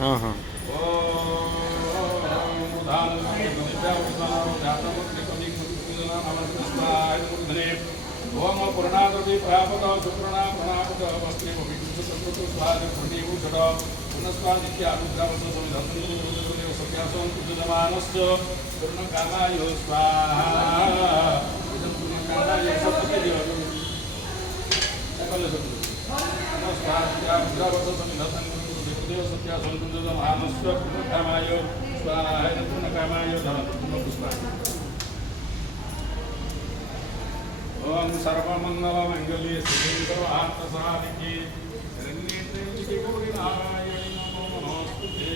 हाँ हाँ ओम पूर्णाद्रवि प्रापद सुप्रणा प्रणापद वस्त्रे पवित्र स्वाद पुण्यभूषण पुनस्वादित्य अनुग्रहवत समिधत्तदेव सत्यासं कुजमानश्च पूर्णकामाय स्वाहा इदं पूर्णकामाय सत्यदेव सकल नमस्कार अनुग्रहवत समिधत्तदेव सत्यासं कुजमानश्च पूर्णकामाय स्वाहा इदं पूर्णकामाय धनं पुष्पाणि ओम सर्वमंगलमंगल्ये शिवे सर्वार्थसाधिके शरण्ये त्र्यंबके गौरी नारायणी नमोस्तुते।